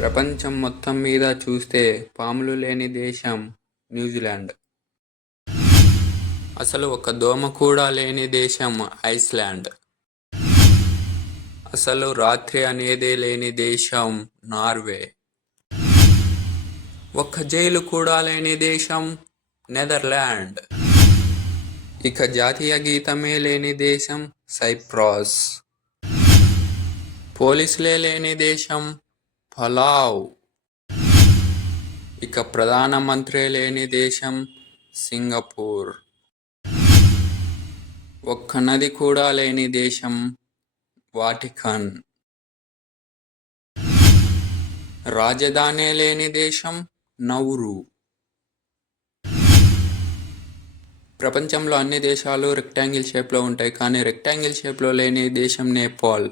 ప్రపంచం మొత్తం మీద చూస్తే పాములు లేని దేశం న్యూజిలాండ్. అసలు ఒక దోమ కూడా లేని దేశం ఐస్లాండ్. అసలు రాత్రి అనేదే లేని దేశం నార్వే. ఒక్క జైలు కూడా లేని దేశం నెదర్లాండ్. ఇక జాతీయ గీతమే లేని దేశం సైప్రస్. పోలీసులే లేని దేశం పలావ్. ఇక ప్రధానమంత్రి లేని దేశం సింగపూర్. ఒక్క నది కూడా లేని దేశం వాటికన్. రాజధాని లేని దేశం నౌరు. ప్రపంచంలో అన్ని దేశాలు రెక్టాంగిల్ షేప్లో ఉంటాయి, కానీ రెక్టాంగిల్ షేప్లో లేని దేశం నేపాల్.